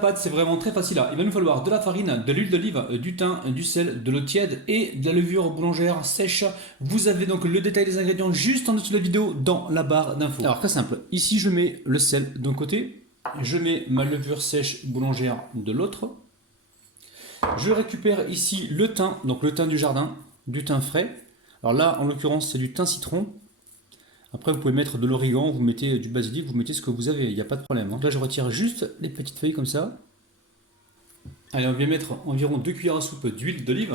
Pâte, c'est vraiment très facile. Il va nous falloir de la farine, de l'huile d'olive, du thym, du sel, de l'eau tiède et de la levure boulangère sèche. Vous avez donc le détail des ingrédients juste en dessous de la vidéo dans la barre d'infos. Alors très simple, ici je mets le sel d'un côté, je mets ma levure sèche boulangère de l'autre. Je récupère ici le thym, donc le thym du jardin, du thym frais. Alors là en l'occurrence c'est du thym citron. Après, vous pouvez mettre de l'origan, vous mettez du basilic, vous mettez ce que vous avez, il n'y a pas de problème. Là, je retire juste les petites feuilles comme ça. Allez, on va mettre environ 2 cuillères à soupe d'huile d'olive.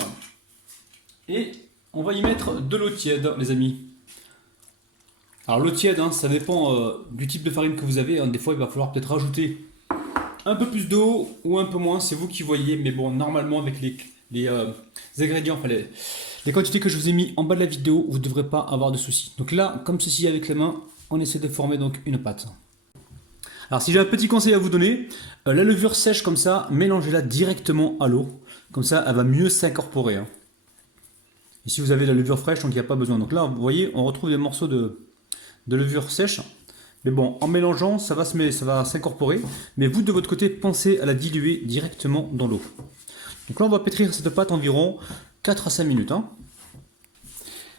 Et on va y mettre de l'eau tiède, les amis. Alors, l'eau tiède, ça dépend du type de farine que vous avez. Des fois, il va falloir peut-être rajouter un peu plus d'eau ou un peu moins, c'est vous qui voyez. Mais bon, normalement, avec les ingrédients, enfin les quantités que je vous ai mis en bas de la vidéo, vous ne devrez pas avoir de soucis. Donc là, comme ceci avec les mains, on essaie de former donc une pâte. Alors si j'ai un petit conseil à vous donner, la levure sèche comme ça, mélangez-la directement à l'eau. Comme ça, elle va mieux s'incorporer. Et si vous avez la levure fraîche, donc il n'y a pas besoin. Donc là, vous voyez, on retrouve des morceaux de levure sèche. Mais bon, en mélangeant, ça va s'incorporer. Mais vous, de votre côté, pensez à la diluer directement dans l'eau. Donc là, on va pétrir cette pâte environ 4 à 5 minutes.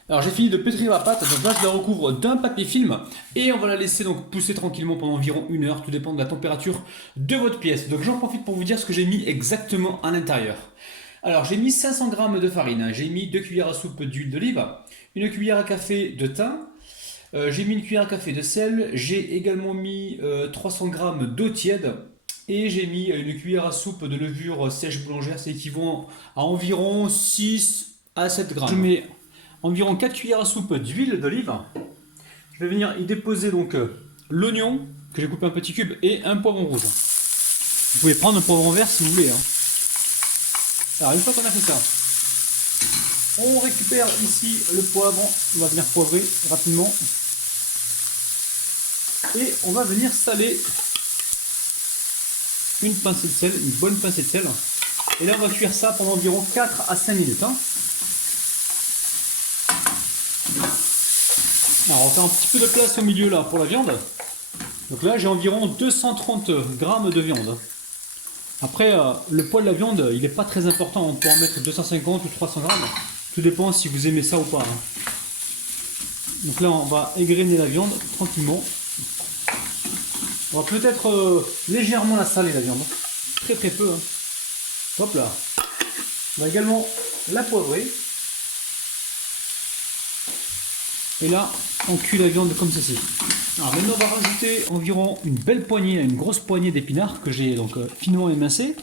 Alors j'ai fini de pétrir la pâte, donc là je la recouvre d'un papier film et on va la laisser donc pousser tranquillement pendant environ 1 heure, tout dépend de la température de votre pièce. Donc j'en profite pour vous dire ce que j'ai mis exactement à l'intérieur. Alors j'ai mis 500 g de farine, j'ai mis 2 cuillères à soupe d'huile d'olive, 1 cuillère à café de thym, j'ai mis 1 cuillère à café de sel, j'ai également mis 300 g d'eau tiède. Et j'ai mis 1 cuillère à soupe de levure sèche boulangère, c'est équivalent à environ 6 à 7 grammes. Je mets environ 4 cuillères à soupe d'huile d'olive. Je vais venir y déposer donc l'oignon que j'ai coupé en petits cubes et un poivron rouge. Vous pouvez prendre un poivron vert si vous voulez. Alors une fois qu'on a fait ça, on récupère ici le poivron. On va venir poivrer rapidement. Et on va venir saler une pincée de sel, une bonne pincée de sel. Et là on va cuire ça pendant environ 4 à 5 minutes. Alors on fait un petit peu de place au milieu là pour la viande. Donc là j'ai environ 230 grammes de viande. Après le poids de la viande il n'est pas très important, on peut en mettre 250 ou 300 grammes. Tout dépend si vous aimez ça ou pas. Donc là on va égrener la viande tranquillement. On va peut-être légèrement la saler la viande. Très très peu. Hop là. On va également la poivrer. Et là, on cuit la viande comme ceci. Alors maintenant, on va rajouter environ une belle poignée, une grosse poignée d'épinards que j'ai donc finement émincé.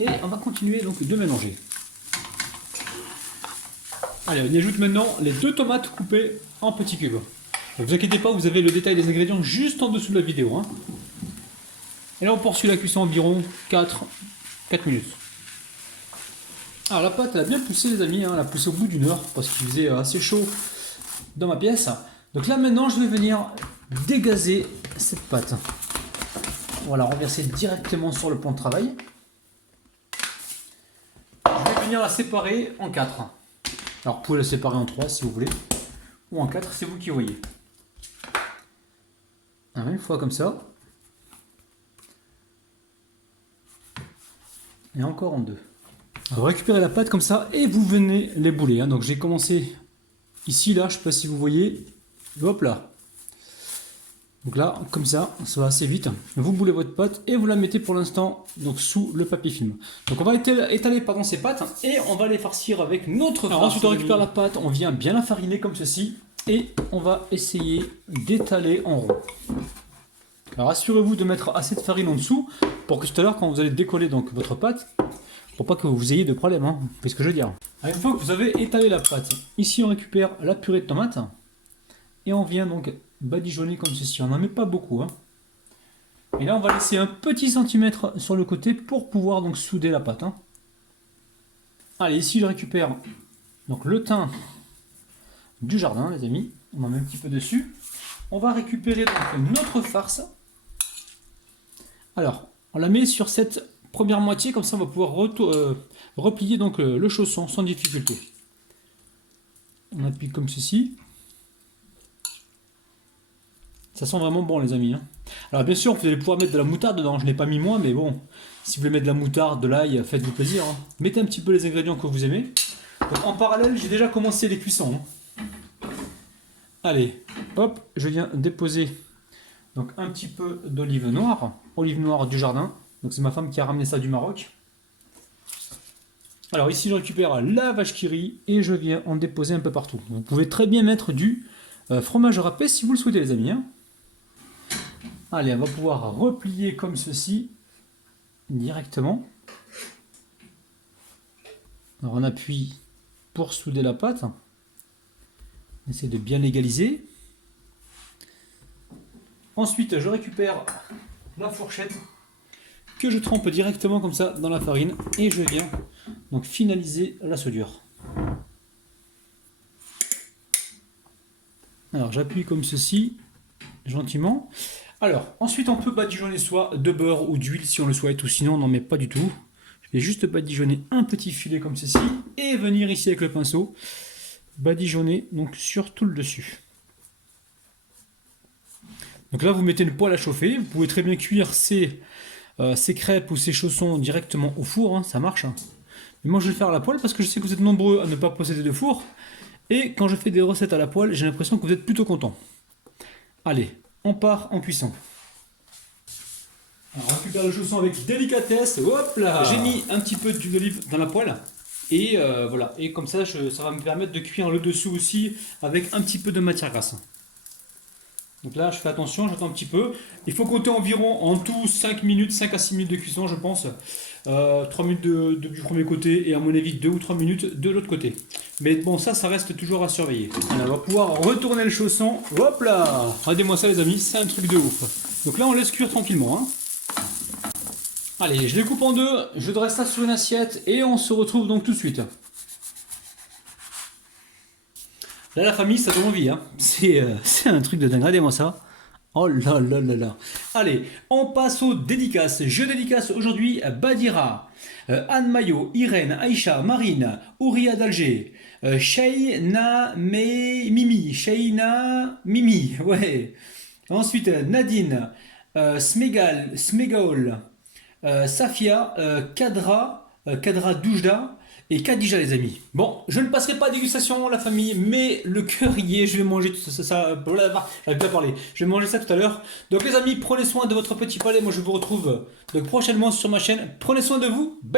Et on va continuer donc de mélanger. Allez, on y ajoute maintenant les 2 tomates coupées en petits cubes. Ne vous inquiétez pas, vous avez le détail des ingrédients juste en dessous de la vidéo. Et là, on poursuit la cuisson environ 4 minutes. Alors la pâte elle a bien poussé les amis, elle a poussé au bout d'1 heure parce qu'il faisait assez chaud dans ma pièce. Donc là maintenant je vais venir dégazer cette pâte. On va la renverser directement sur le plan de travail. Je vais venir la séparer en 4. Alors vous pouvez la séparer en 3 si vous voulez, ou en 4, c'est vous qui voyez. Alors, une fois comme ça. Et encore en 2. Vous récupérez la pâte comme ça et vous venez l'ébouler. Donc j'ai commencé ici, là, je ne sais pas si vous voyez. Hop là. Donc là, comme ça va assez vite. Vous boulez votre pâte et vous la mettez pour l'instant donc sous le papier film. Donc on va étaler ces pâtes et on va les farcir avec notre farce. Alors ensuite on récupère la pâte, on vient bien la fariner comme ceci et on va essayer d'étaler en rond. Alors assurez-vous de mettre assez de farine en dessous pour que tout à l'heure quand vous allez décoller donc votre pâte, pour pas que vous ayez de problème, vous voyez ce que je veux dire. Alors, une fois que vous avez étalé la pâte, ici on récupère la purée de tomate et on vient donc badigeonner comme ceci. On n'en met pas beaucoup. Et là on va laisser un petit centimètre sur le côté pour pouvoir donc souder la pâte. Allez, ici je récupère donc le thym du jardin, les amis. On en met un petit peu dessus. On va récupérer donc notre farce. Alors, on la met sur cette première moitié, comme ça on va pouvoir replier donc le chausson sans difficulté. On appuie comme ceci. Ça sent vraiment bon les amis. Hein. Alors bien sûr, vous allez pouvoir mettre de la moutarde dedans. Je n'ai pas mis moi, mais bon, si vous voulez mettre de la moutarde, de l'ail, faites-vous plaisir. Hein. Mettez un petit peu les ingrédients que vous aimez. Donc, en parallèle, j'ai déjà commencé les cuissons. Hein. Allez, hop, je viens déposer donc, un petit peu d'olive noire du jardin. Donc c'est ma femme qui a ramené ça du Maroc. Alors ici, je récupère la vache qui rit et je viens en déposer un peu partout. Vous pouvez très bien mettre du fromage râpé si vous le souhaitez les amis. Hein. Allez, on va pouvoir replier comme ceci directement. Alors on appuie pour souder la pâte. On essaie de bien l'égaliser. Ensuite, je récupère la fourchette que je trempe directement comme ça dans la farine et je viens donc finaliser la soudure. Alors j'appuie comme ceci, gentiment. Alors ensuite on peut badigeonner soit de beurre ou d'huile si on le souhaite, ou sinon on n'en met pas du tout. Je vais juste badigeonner un petit filet comme ceci et venir ici avec le pinceau badigeonner donc sur tout le dessus. Donc là vous mettez une poêle à chauffer, vous pouvez très bien cuire ces crêpes ou ces chaussons directement au four, hein, ça marche. Hein. Mais moi je vais le faire à la poêle parce que je sais que vous êtes nombreux à ne pas posséder de four. Et quand je fais des recettes à la poêle, j'ai l'impression que vous êtes plutôt contents. Allez, on part en cuisson. Alors, on récupère le chausson avec délicatesse. Hop là. J'ai mis un petit peu d'huile d'olive dans la poêle. Et voilà. Et comme ça, ça va me permettre de cuire le dessous aussi avec un petit peu de matière grasse. Donc là, je fais attention, j'attends un petit peu. Il faut compter environ en tout 5 minutes, 5 à 6 minutes de cuisson, je pense. 3 minutes du premier côté et à mon avis 2 ou 3 minutes de l'autre côté. Mais bon, ça reste toujours à surveiller. Alors, on va pouvoir retourner le chausson. Hop là! Regardez-moi ça les amis, c'est un truc de ouf. Donc là, on laisse cuire tranquillement. Hein. Allez, je les coupe en deux, je dresse ça sur une assiette et on se retrouve donc tout de suite. Là, la famille, ça donne envie. Hein. C'est un truc de dingue. Regardez-moi ça. Oh là là là là. Allez, on passe aux dédicaces. Je dédicace aujourd'hui Badira, Anne Maillot, Irène, Aïcha, Marine, Ouria d'Alger, Sheina Mimi, ouais. Ensuite, Nadine, Smegaol, Safia, Kadra Doujda, et Kadija les amis. Bon, je ne passerai pas à dégustation la famille, mais le cœur y est, je vais manger tout ça, j'arrive pas à parler, je vais manger ça tout à l'heure. Donc les amis, prenez soin de votre petit palais, moi je vous retrouve donc prochainement sur ma chaîne, prenez soin de vous, bye.